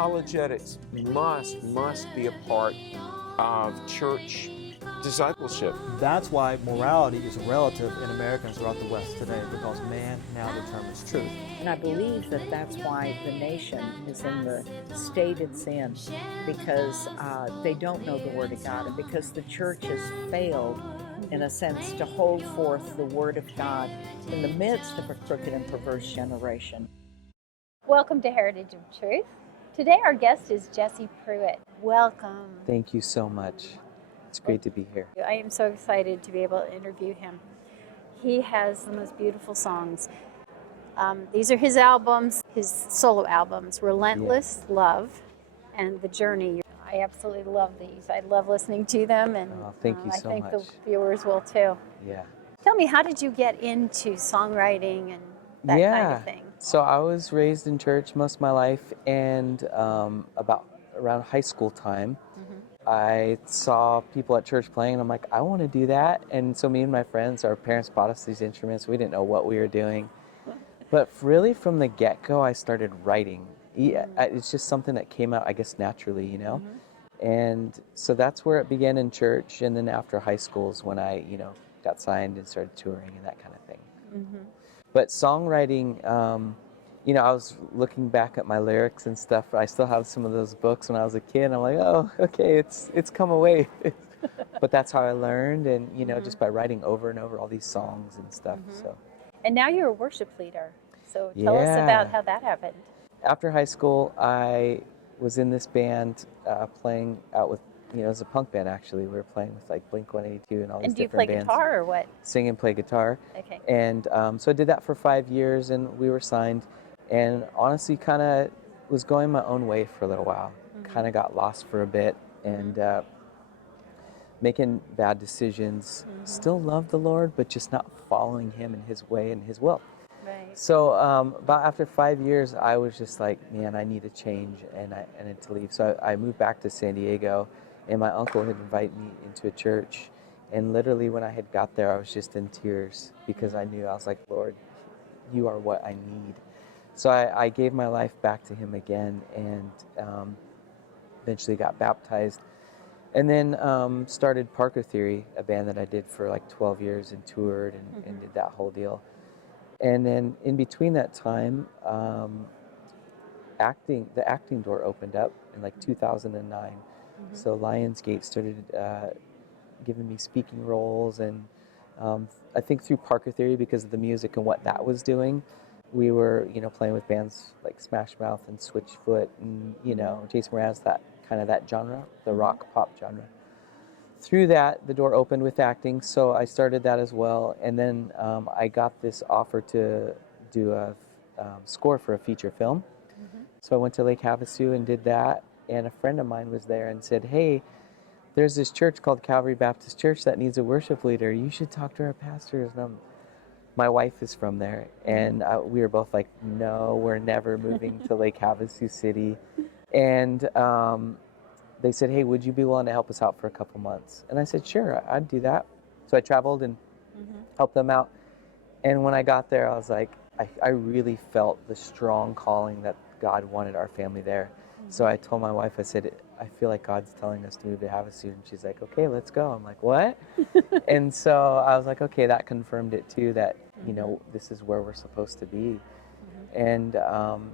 apologetics must be a part of church discipleship. That's why morality is relative in Americans throughout the West today, because man now determines truth. And I believe that that's why the nation is in the state it's in, because they don't know the Word of God, and because the church has failed, in a sense, to hold forth the Word of God in the midst of a crooked and perverse generation. Welcome to Heritage of Truth. Today our guest is Jesse Pruett. Welcome. Thank you so much. It's great to be here. I am so excited to be able to interview him. He has the most beautiful songs. These are his albums, his solo albums, Relentless Love and The Journey. I absolutely love these. I love listening to them, and thank you so I think much. the viewers will too. Yeah. Tell me, how did you get into songwriting and that kind of thing? So I was raised in church most of my life, and around high school time, I saw people at church playing, and I'm like, I want to do that. And so me and my friends, our parents bought us these instruments. We didn't know what we were doing. But really from the get-go, I started writing. It's just something that came out, I guess, naturally, you know? And so that's where it began in church. And then after high school is when I, got signed and started touring and that kind of thing. But songwriting, I was looking back at my lyrics and stuff. I still have some of those books when I was a kid. I'm like, oh, okay, it's come away. But that's how I learned, and just by writing over and over all these songs and stuff. So. And now you're a worship leader. So tell us about how that happened. After high school, I was in this band playing out with, it was a punk band actually. We were playing with like Blink-182 and all these different bands. And do you play guitar or what? Sing and play guitar. Okay. And so I did that for 5 years, and we were signed. And honestly, kind of was going my own way for a little while. Kind of got lost for a bit, and making bad decisions. Still loved the Lord, but just not following Him and His way and His will. Right. So about after 5 years, I was just like, man, I need a change, and I need to leave. So I moved back to San Diego, and my uncle had invited me into a church. And literally when I had got there, I was just in tears, because I knew, I was like, Lord, you are what I need. So I gave my life back to Him again, and eventually got baptized. And then started Parker Theory, a band that I did for like 12 years and toured and did that whole deal. And then in between that time, the acting door opened up in like 2009. So Lionsgate started giving me speaking roles, and I think through Parker Theory, because of the music and what that was doing, we were, playing with bands like Smash Mouth and Switchfoot and, Jason Mraz, that genre, the rock pop genre. Through that, the door opened with acting, so I started that as well. And then I got this offer to do a score for a feature film. So I went to Lake Havasu and did that. And a friend of mine was there and said, hey, there's this church called Calvary Baptist Church that needs a worship leader. You should talk to our pastors. And my wife is from there, and we were both like, no, we're never moving to Lake Havasu City. And they said, hey, would you be willing to help us out for a couple months? And I said, sure, I'd do that. So I traveled and helped them out. And when I got there, I was like, I really felt the strong calling that God wanted our family there. So I told my wife, I said, I feel like God's telling us to move to Havasu. And she's like, okay, let's go. I'm like, what? And so I was like, okay, that confirmed it too, that, this is where we're supposed to be. And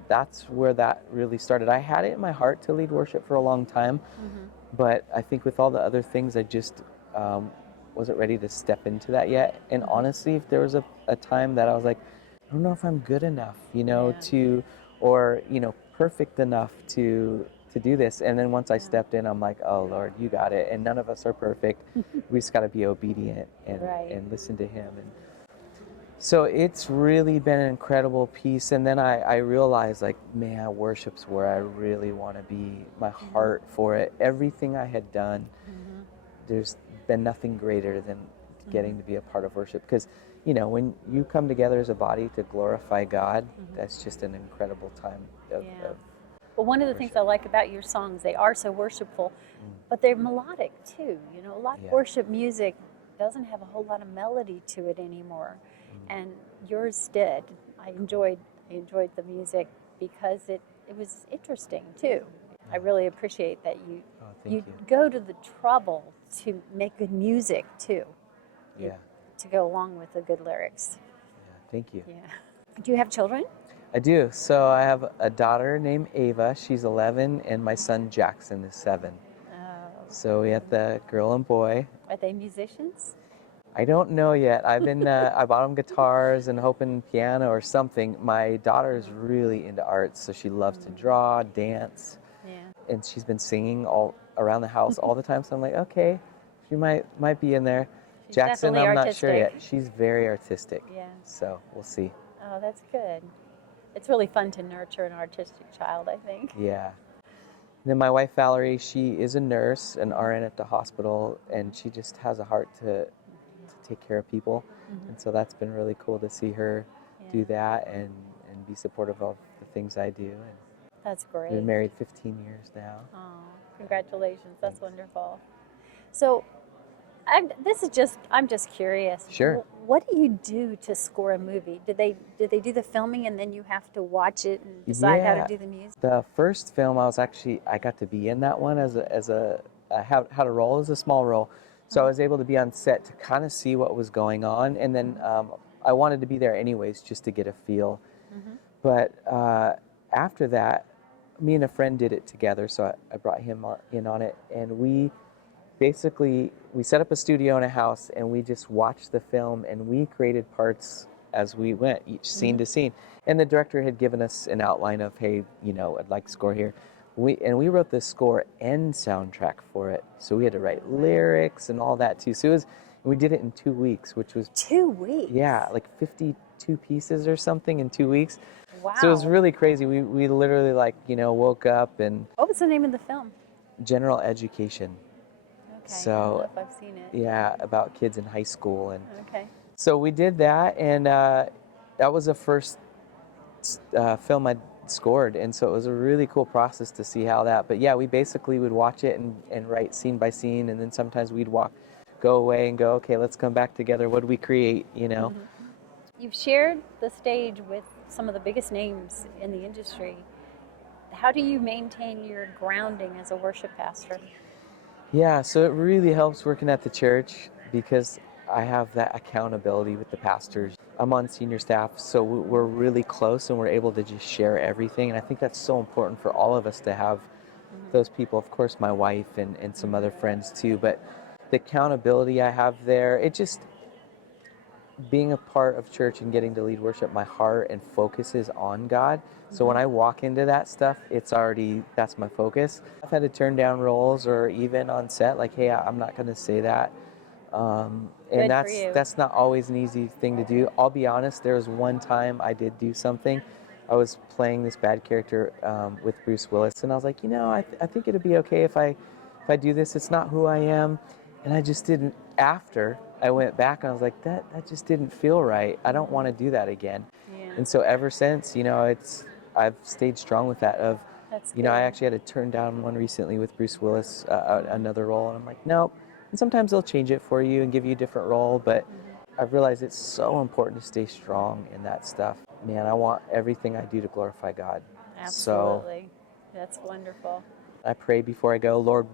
that's where that really started. I had it in my heart to lead worship for a long time, but I think with all the other things, I just wasn't ready to step into that yet. And honestly, if there was a time that I was like, I don't know if I'm good enough, perfect enough to do this. And then once I stepped in, I'm like, oh Lord, you got it. And none of us are perfect. We just got to be obedient and listen to Him. And so it's really been an incredible piece. And then I realized, like, man, worship's where I really want to be. My heart for it. Everything I had done, there's been nothing greater than getting to be a part of worship. Because, when you come together as a body to glorify God, that's just an incredible time of Well, one of the things I like about your songs, they are so worshipful, but they're melodic too. A lot of worship music doesn't have a whole lot of melody to it anymore, and yours did. I enjoyed I enjoyed the music because it was interesting too. I really appreciate that Thank you. go to the trouble to make good music too. Yeah. To go along with the good lyrics. Yeah. Thank you. Yeah. Do you have children? I do. So I have a daughter named Ava. She's 11, and my son Jackson is 7. Oh. So we have the girl and boy. Are they musicians? I don't know yet. I've been I bought them guitars and hoping piano or something. My daughter is really into arts, so she loves to draw, dance, Yeah. and she's been singing all around the house all the time. So I'm like, okay, she might be in there. She's Jackson, definitely I'm not sure yet. artistic. She's very artistic. Yeah. So we'll see. Oh, that's good. It's really fun to nurture an artistic child, I think. Yeah. And then my wife Valerie, she is a nurse, an RN at the hospital, and she just has a heart to take care of people. And so that's been really cool to see her do that and be supportive of the things I do. And That's great. we've been married 15 years now. Oh, congratulations. That's wonderful. So, I'm just curious. Sure. What do you do to score a movie? Did they do the filming and then you have to watch it and decide how to Yeah. do the music? The first film I got to be in that one as a how to roll as a small role. So I was able to be on set to kind of see what was going on, and then I wanted to be there anyways just to get a feel. But after that, me and a friend did it together, so I brought him in on it, and we set up a studio in a house, and we just watched the film, and we created parts as we went, each scene to scene. And the director had given us an outline of, hey, I'd like to score here. We wrote the score and soundtrack for it, so we had to write lyrics and all that too. So we did it in 2 weeks, which was 2 weeks? yeah, like 52 pieces or something in 2 weeks. Wow. So it was really crazy. We literally woke up and What was the name of the film? general education. Okay. So, I don't know if I've seen it. Yeah, about kids in high school. And Okay. so we did that, and that was the first film I scored, and so it was a really cool process to see how that. But yeah, we basically would watch it and write scene by scene, and then sometimes we'd go away and go, okay, let's come back together. What do we create? You've shared the stage with some of the biggest names in the industry. How do you maintain your grounding as a worship pastor? Yeah, so it really helps working at the church because I have that accountability with the pastors. I'm on senior staff, so we're really close and we're able to just share everything. And I think that's so important for all of us to have those people. Of course, my wife and some other friends too, but the accountability I have there, it just, being a part of church and getting to lead worship, my heart and focus is on God. So when I walk into that stuff, that's my focus. I've had to turn down roles or even on set, like, hey, I'm not going to say that. And that's not always an easy thing to do. I'll be honest, there was one time I did do something. I was playing this bad character with Bruce Willis, and I was like, I think it'd be okay if I do this. It's not who I am. And I just didn't. After I went back, and I was like, that just didn't feel right. I don't want to do that again. Yeah. And so ever since, I've stayed strong with that. That's I actually had to turn down one recently with Bruce Willis, another role, and I'm like, nope. And sometimes they'll change it for you and give you a different role, but I've realized it's so important to stay strong in that stuff. Man, I want everything I do to glorify God. Absolutely. That's wonderful. I pray before I go, Lord,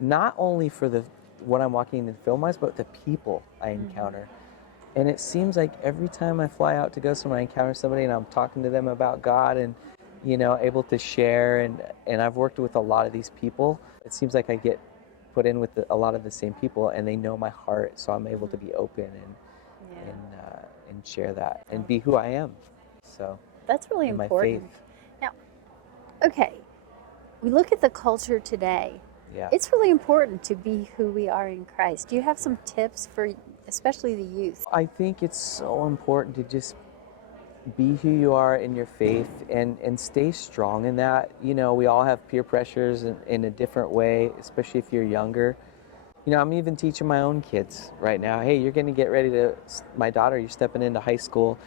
not only for what I'm walking in film-wise, but the people I encounter. And it seems like every time I fly out to go somewhere, I encounter somebody and I'm talking to them about God and, able to share. And I've worked with a lot of these people. It seems like I get put in with a lot of the same people, and they know my heart, so I'm able to be open and share that and be who I am. So that's really my important. faith. Now, okay, we look at the culture today. Yeah. It's really important to be who we are in Christ. Do you have some tips for especially the youth? I think it's so important to just be who you are in your faith and stay strong in that. We all have peer pressures in a different way, especially if you're younger. I'm even teaching my own kids right now, hey, you're going to get ready my daughter, you're stepping into high school.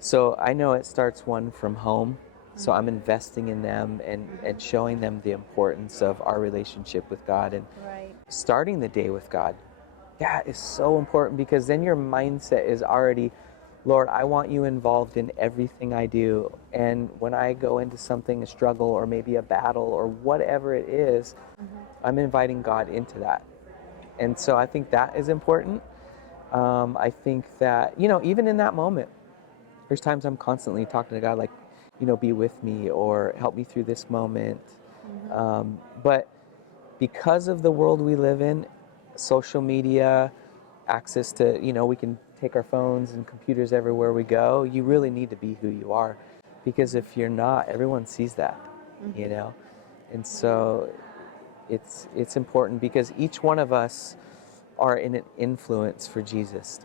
So I know it starts from home. So I'm investing in them and showing them the importance of our relationship with God and starting the day with God. That is so important because then your mindset is already Lord, I want you involved in everything I do. And when I go into something, a struggle or maybe a battle or whatever it is, I'm inviting God into that. And so I think that is important. I think that, even in that moment, there's times I'm constantly talking to God, like, be with me or help me through this moment. But because of the world we live in, social media, access to, we can take our phones and computers everywhere we go, you really need to be who you are. Because if you're not, everyone sees that, And so it's important because each one of us are an influence for Jesus.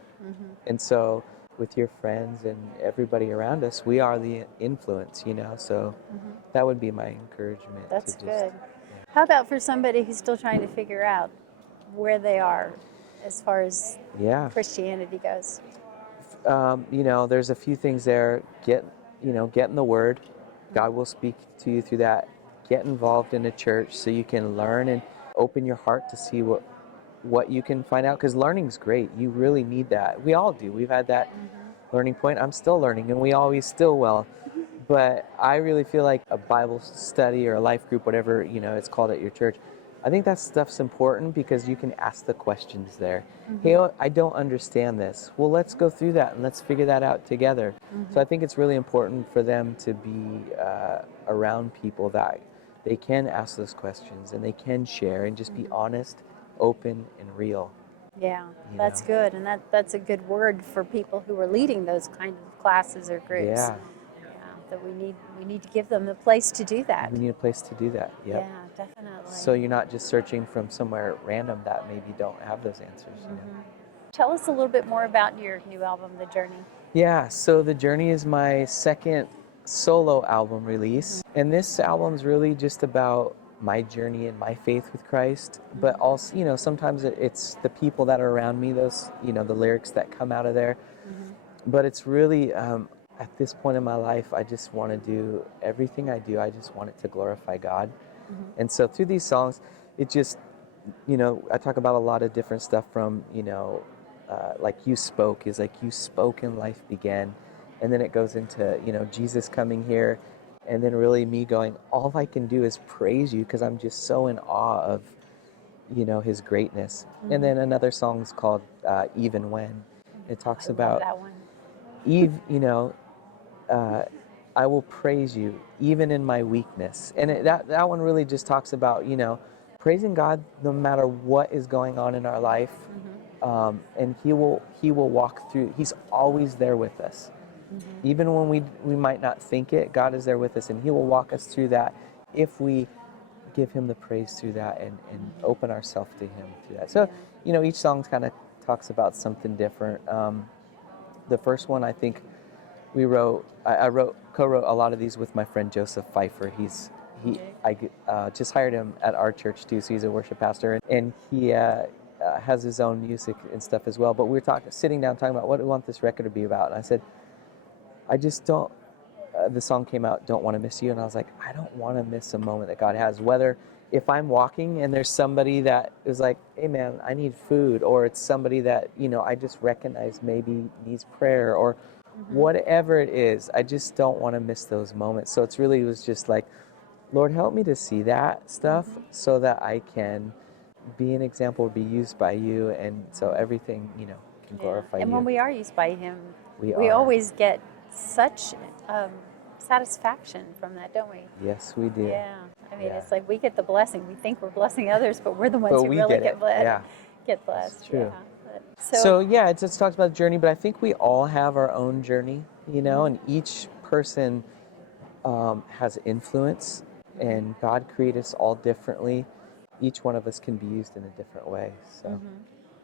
And so with your friends and everybody around us, we are the influence, So that would be my encouragement. That's to just, good. How about for somebody who's still trying to figure out where they are as far as Christianity goes? There's a few things there. Get in the Word. God will speak to you through that. Get involved in a church so you can learn and open your heart to see what you can find out, because learning's great. You really need that. We all do. We've had that learning point. I'm still learning, and we always still will. But I really feel like a Bible study or a life group, whatever it's called at your church, I think that stuff's important because you can ask the questions there. Hey, I don't understand this. Well, let's go through that and let's figure that out together. So I think it's really important for them to be around people that they can ask those questions and they can share and just be honest, open, and real. Yeah, that's good. And that's a good word for people who are leading those kind of classes or groups. Yeah. That we need to give them the place to do that. We need a place to do that. Yep. Yeah, definitely. So you're not just searching from somewhere random that maybe don't have those answers. Tell us a little bit more about your new album, The Journey. Yeah, so The Journey is my second solo album release. And this album's really just about my journey and my faith with Christ. But also, sometimes it's the people that are around me, those, the lyrics that come out of there. But it's really, at this point in my life, I just want to do everything I do. I just want it to glorify God. And so through these songs, it just, I talk about a lot of different stuff from, like you spoke is like you spoke and life began. And then it goes into, Jesus coming here. And then really me going, all I can do is praise you because I'm just so in awe of, his greatness. And then another song's called Even When. It talks about that one. Eve, I will praise you even in my weakness. And that one really just talks about, praising God no matter what is going on in our life. And he will walk through. He's always there with us. Even when we might not think it, God is there with us, and he will walk us through that if we give him the praise through that and open ourselves to him through that. So, each song kind of talks about something different. The first one, I think I co-wrote a lot of these with my friend Joseph Pfeiffer. I just hired him at our church too, so he's a worship pastor, and he has his own music and stuff as well. But we were sitting down talking about what we want this record to be about, and I said, I just don't. The song came out, Don't Want to Miss You, and I was like, I don't want to miss a moment that God has. Whether if I'm walking and there's somebody that is like, hey man, I need food, or it's somebody that I just recognize maybe needs prayer, or whatever it is, I just don't want to miss those moments. So it was just like, Lord, help me to see that stuff so that I can be an example, be used by you, and so everything can glorify you. And when we are used by him, we are. always get such satisfaction from that, don't we? Yes, we do. Yeah. I mean, it's like we get the blessing. We think we're blessing others, but we're the ones who we really get blessed. Get blessed. That's true. Yeah. So it just talks about the journey, but I think we all have our own journey, and each person has influence, and God created us all differently. Each one of us can be used in a different way. So,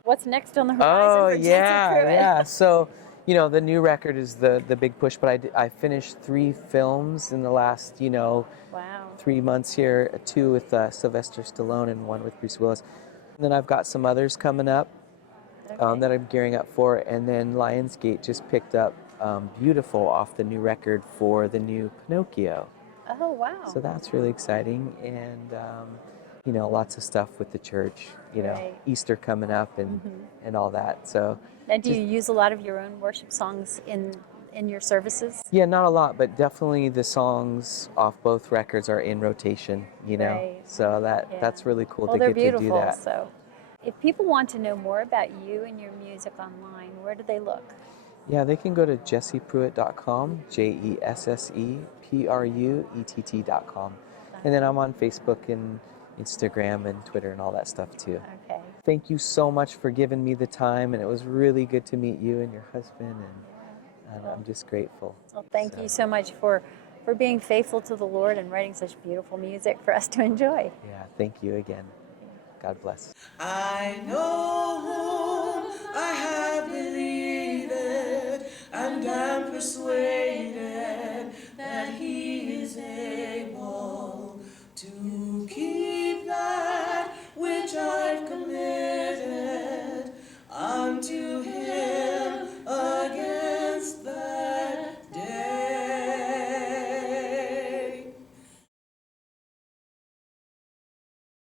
what's next on the horizon for Jesse Pruett? Yeah. So, the new record is the big push, but I finished 3 films in the last 3 months here, 2 with Sylvester Stallone and 1 with Bruce Willis. And then I've got some others coming up that I'm gearing up for, and then Lionsgate just picked up Beautiful off the new record for the new Pinocchio. Oh, wow. So that's really exciting. And, lots of stuff with the church, Right. Easter coming up and all that. So And do you use a lot of your own worship songs in your services? yeah, not a lot, but definitely the songs off both records are in rotation, Right. So Yeah. that's really cool Well, to they're get to do beautiful. that. So, if people want to know more about you and your music online, where do they look? Yeah, they can go to jessepruett.com, JESSEPRUETT.com. And then I'm on Facebook and Instagram and Twitter and all that stuff too. Okay. Thank you so much for giving me the time, and it was really good to meet you and your husband, and I'm just grateful. Well, thank you so much for being faithful to the Lord and writing such beautiful music for us to enjoy. Yeah, thank you again. God bless. I know whom I have believed, and am persuaded that he is able.